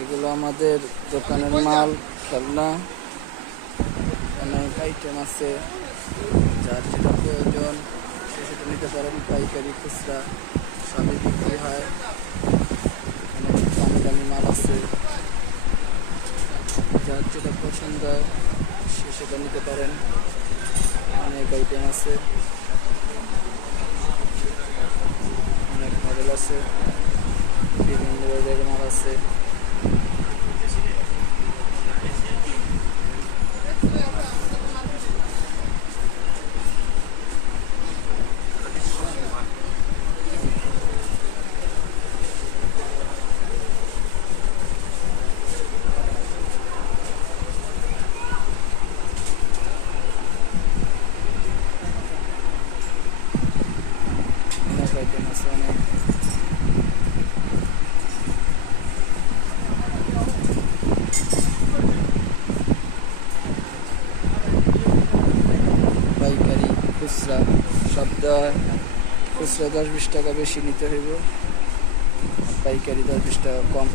এগুলো আমাদের দোকানের মাল, খেলনা, অনেক আইটেম আছে। যার যেটা প্রয়োজন সে সেটা নিতে পারেন। পাইকারি খুচরা সবই বিক্রি হয়। অনেক দামি দামি মাল আছে। যার যেটা পছন্দ হয় সে সেটা নিতে পারেন। অনেক আইটেম আছে, অনেক মডেল আছে, বিভিন্ন রোডের মাল আছে। অনেক আইটেম আছে, অনেক। পাইকারি খুচরা সব দেওয়া হয়। খুচরা 10-20 টাকা বেশি নিতে হইব, পাইকারি 10-20 টাকা কম।